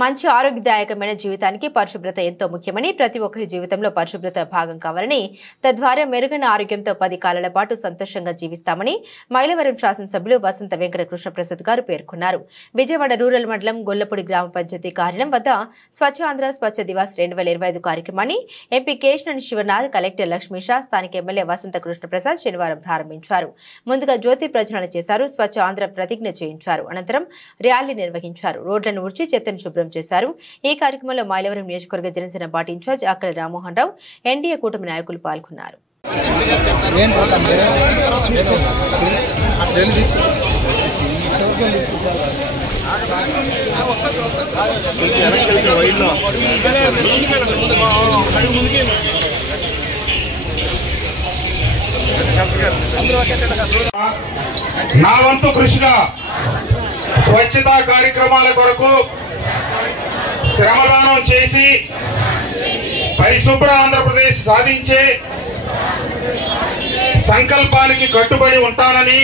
మంచి ఆరోగ్యదాయకమైన జీవితానికి పరిశుభ్రత ఎంతో ముఖ్యమని ప్రతి ఒక్కరి జీవితంలో పరిశుభ్రత భాగం కావాలని తద్వారా మెరుగైన ఆరోగ్యంతో 10 కాలాల పాటు సంతోషంగా జీవిస్తామని మైలవరం శాసనసభ్యులు వసంత వెంకట కృష్ణప్రసాద్ గారు పేర్కొన్నారు. విజయవాడ రూరల్ మండలం గొల్లపూడి గ్రామ పంచాయతీ కార్యాలయం వద్ద స్వచ్ఛ ఆంధ్ర స్వచ్ఛ దివాస్ 2025 కార్యక్రమాన్ని ఎంపీ కేశినేని శివనాథ్, కలెక్టర్ లక్ష్మీషా, స్థానిక ఎమ్మెల్యే వసంత కృష్ణప్రసాద్ శనివారం ప్రారంభించారు. ముందుగా జ్యోతి ప్రజ్వలన చేశారు. స్వచ్ఛ ఆంధ్ర ప్రతిజ్ఞ చేయించారు. అనంతరం ర్యాలీ నిర్వహించారు. రోడ్లను ఊడ్చి చెత్తను శుభ్రం చేశారు. ఈ కార్యక్రమంలో మైలవరం నియోజకవర్గ జనసేన పార్టీ ఇన్ఛార్జ్ అక్కల రామ్మోహన్ రావు, ఎన్డీఏ కూటమి నాయకులు పాల్గొన్నారు. నా వంతు కృషిగా స్వచ్ఛతా కార్యక్రమాల కొరకు శ్రమదానం చేసి పరిశుభ్ర ఆంధ్రప్రదేశ్ సాధించే సంకల్పానికి కట్టుబడి ఉంటానని,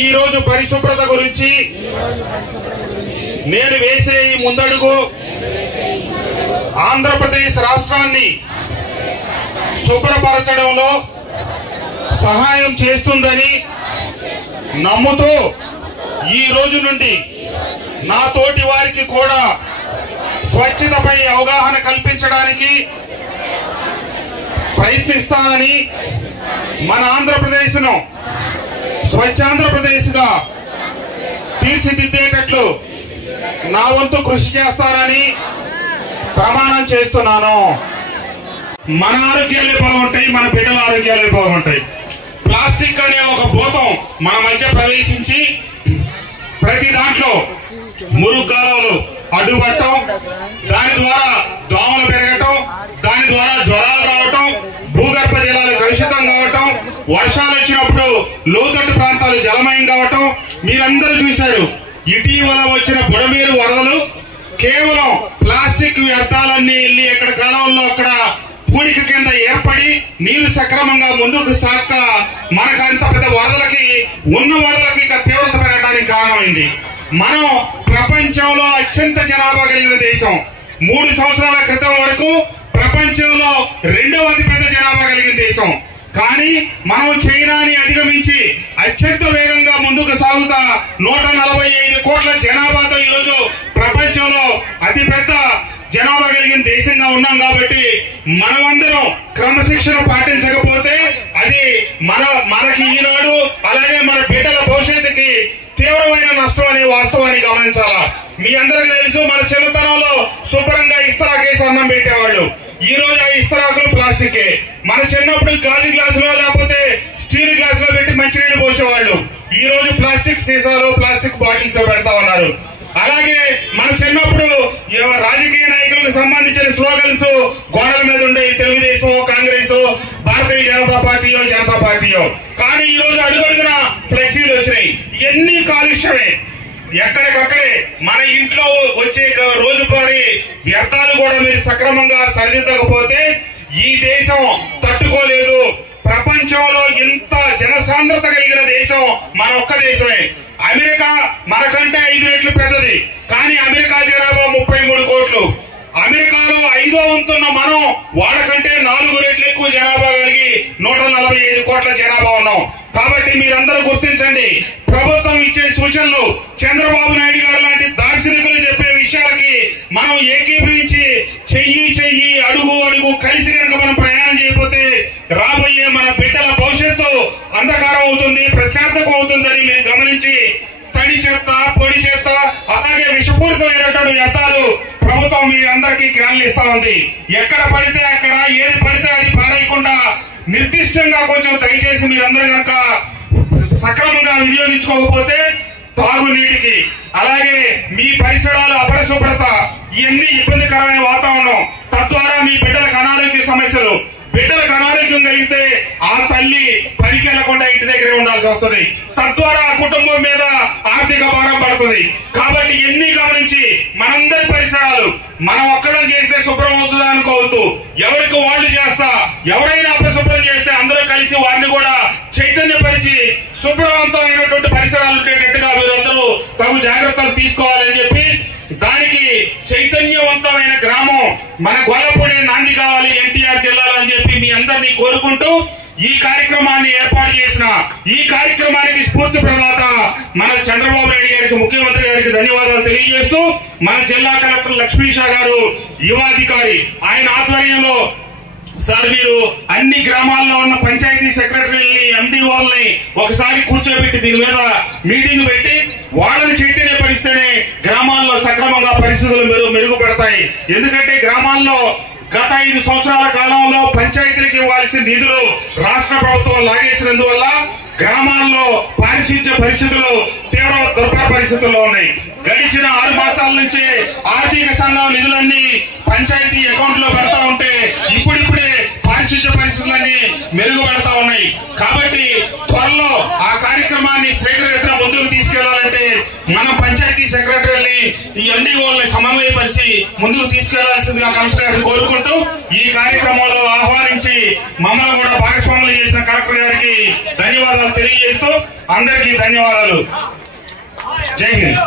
ఈ రోజు పరిశుభ్రత గురించి నేను వేసే ఈ ముందడుగు ఆంధ్రప్రదేశ్ రాష్ట్రాన్ని శుభ్రపరచడంలో సహాయం చేస్తుందని నమ్ముతూ ఈ రోజు నుండి నా తోటి వారికి కూడా స్వచ్ఛతపై అవగాహన కల్పించడానికి ప్రయత్నిస్తానని, మన ఆంధ్రప్రదేశ్ను స్వచ్ఛాంధ్రప్రదేశ్గా తీర్చిదిద్దేటట్లు నా వంతు కృషి చేస్తానని ప్రమాణం చేస్తున్నాను. మన ఆరోగ్యాలే బాగుంటాయి, మన బిడ్డల ఆరోగ్యాలే బాగుంటాయి. ప్లాస్టిక్ అనే ఒక భూతం మన మధ్య ప్రవేశించి ప్రతి దాంట్లో మురుగ్గాలు అడ్డుపట్టడం, దాని ద్వారా దోమలు పెరగటం, దాని ద్వారా జ్వరాలు రావటం, భూగర్భ జలాలు కలుషితం కావటం, వర్షాలు వచ్చినప్పుడు లోతట్టు ప్రాంతాలు జలమయం కావటం మీరందరూ చూశారు. ఇటీవల వచ్చిన బుడమేరు వరదలు కేవలం ప్లాస్టిక్ వ్యర్థాలన్నీ వెళ్ళి ఎక్కడ కాలంలో అక్కడ పూడిక కింద ఏర్పడి నీరు సక్రమంగా ముందుకు సాక్క మనకు అంత పెద్ద వరదలకి ఉన్న వరదలకి ఇంకా తీవ్రత పెరగడానికి కారణమైంది. మనం ప్రపంచంలో అత్యంత జనాభా కలిగిన దేశం. 3 సంవత్సరాల క్రితం వరకు ప్రపంచంలో 2వ అతిపెద్ద జనాభా కలిగిన దేశం. కానీ మనం చైనాని అధిగమించి అత్యంత వేగంగా ముందుకు సాగుతా 145 కోట్ల జనాభాతో ఈరోజు ప్రపంచంలో అతిపెద్ద జనాభా కలిగిన దేశంగా ఉన్నాం. కాబట్టి మనమందరం క్రమశిక్షణ పాటించకపోతే అది మనకి ఈనాడు అలాగే మన బిడ్డల భవిష్యత్తుకి తీవ్రమైన నష్టం అనే వాస్తవాన్ని గమనించాలా. మీ అందరికీ తెలుసు, మన చిన్నతనంలో శుభ్రంగా ఇస్తరాకేసి అన్నం పెట్టేవాళ్ళు. ఈ రోజు ఆ ఇస్తరాకులు ప్లాస్టికే. మన చిన్నప్పుడు గాజు గ్లాసులో లేకపోతే స్టీల్ గ్లాసులో పెట్టి మంచినీళ్ళు పోసేవాళ్ళు. ఈ రోజు ప్లాస్టిక్ సీసాలు, ప్లాస్టిక్ బాటిల్స్ పెడతా ఉన్నారు. అలాగే మన చిన్నప్పుడు రాజకీయ నాయకులకు సంబంధించిన స్లోగన్స్ గోడల మీద ఉండే తెలుగుదేశం, కాంగ్రెస్, భారతీయ జనతా పార్టీయో. కానీ ఈ రోజు అడుగడుగున ఫ్లెక్సీలు వచ్చినాయి. ఇవన్నీ కాలుష్యమే. ఎక్కడికక్కడే మన ఇంట్లో వచ్చే రోజువారీ వ్యర్థాలు కూడా మీరు సక్రమంగా సరిదిద్దకపోతే ఈ దేశం తట్టుకోలేదు. ప్రపంచంలో ఇంత జనసాంద్రత కలిగిన దేశం మన ఒక్క దేశమే. అమెరికా మనకంటే 5 రెట్లు పెద్దది, కానీ అమెరికా జనాభా 33 కోట్లు. అమెరికాలో 5వ వంతున్న మనం వాళ్ళకంటే 4 రెట్లు ఎక్కువ జనాభా కలిగి 145 కోట్ల జనాభా ఉన్నాం. కాబట్టి మీరందరూ గుర్తించండి, ప్రభుత్వం ఇచ్చే సూచనలు, చంద్రబాబు నాయుడు గారు లాంటి దార్శనికులు చెప్పే విషయాలకి మనం ఏకీభవించి చెయ్యి అడుగు కలిసి కనుక మనం ప్రయాణం చేయకపోతే రాబోయే మన బిడ్డల భవిష్యత్తు అంధకారం అవుతుంది, ప్రశాంతకం అవుతుందని మేము గమనించి తడి చెత్త, పొడి చెత్త, అలాగే విషపూరితమైనటువంటి వ్యర్థాలు ప్రభుత్వం మీ అందరికీ క్యాన్లు ఇస్తా ఉంది. ఎక్కడ పడితే అక్కడ, ఏది పడితే అది పారేయకుండా నిర్దిష్టంగా కొంచెం దయచేసి మీరందరూ కనుక సక్రమంగా వినియోగించుకోకపోతే తాగునీటికి, అలాగే మీ పరిసరాల అపరిశుభ్రత, ఇవన్నీ ఇబ్బందికరమైన వాతావరణం, తద్వారా మీ బిడ్డలకు అనారోగ్య సమస్యలు. బిడ్డలకు అనారోగ్యం కలిగితే ఆ తల్లి పనికి వెళ్లకుండా ఇంటి దగ్గరే ఉండాల్సి వస్తుంది. తద్వారా ఆ కుటుంబం మీద ఆర్థిక భారం పడుతుంది. కాబట్టి ఎన్ని గమనించి మనందరి పరిసరాలు మనం ఒక్కడం చేస్తే శుభ్రం అవుతుందా అనుకోవద్దు. ఎవరికి వాళ్ళు చేస్తా, ఎవరైనా అపశుభ్రం చేస్తే అందరూ కలిసి వారిని కూడా చైతన్యపరిచి శుభ్రవంతమైనటువంటి పరిసరాలు ఉండేటట్టుగా మీరందరూ తగు జాగ్రత్తలు తీసుకోవాలని చెప్పి చైతన్యవంతమైన గ్రామం మన గొల్లపూడే నాంది కావాలి ఎన్టీఆర్ జిల్లాలో అని చెప్పి మీ అందరినీ కోరుకుంటూ ఈ కార్యక్రమాన్ని ఏర్పాటు చేసిన ఈ కార్యక్రమానికి స్ఫూర్తి ప్రదాత మన చంద్రబాబు నాయుడు గారికి, ముఖ్యమంత్రి గారికి ధన్యవాదాలు తెలియజేస్తూ మన జిల్లా కలెక్టర్ లక్ష్మీషా గారు యువాధికారి ఆయన ఆధ్వర్యంలో సార్ మీరు అన్ని గ్రామాల్లో ఉన్న పంచాయతీ సెక్రటరీని ఎండిఓల్ని ఒకసారి కూర్చోబెట్టి దీని మీద మీటింగ్ పెట్టి వాళ్ళని చైతన్యపరిస్తేనే గ్రామాల్లో సక్రమంగా పరిస్థితులు మెరుగుపడతాయి. ఎందుకంటే గ్రామాల్లో గత 5 సంవత్సరాల కాలంలో పంచాయతీలకు ఇవ్వాల్సిన నిధులు రాష్ట్ర ప్రభుత్వం లాగేసినందువల్ల గ్రామాల్లో పారిశుధ్య పరిస్థితులు తీవ్ర దుర్భర పరిస్థితుల్లో ఉన్నాయి. గడిచిన 6 మాసాల నుంచి ఆర్థిక సంఘం నిధులన్నీ పంచాయతీ అకౌంట్ లో పెడతా ఉంటే ఇప్పుడిప్పుడే పారిశుధ్య పరిస్థితులన్నీ మెరుగుపడతా ఉన్నాయి. కాబట్టి త్వరలో ఆ కార్యక్రమాన్ని శీఘ్రగతిన ముందుకు తీసుకెళ్లాలంటే మనం పంచాయతీ సెక్రటరీని ఎండిఓల్ని సమన్వయపరిచి ముందుకు తీసుకెళ్లాల్సిందిగా కలెక్టర్ గారిని కోరుకుంటూ ఈ కార్యక్రమంలో ఆహ్వానించి మమ్మల్ని కూడా భాగస్వాములు చేసిన కలెక్టర్ గారికి ధన్యవాదాలు తెలియజేస్తూ అందరికీ ధన్యవాదాలు. జై హింద్.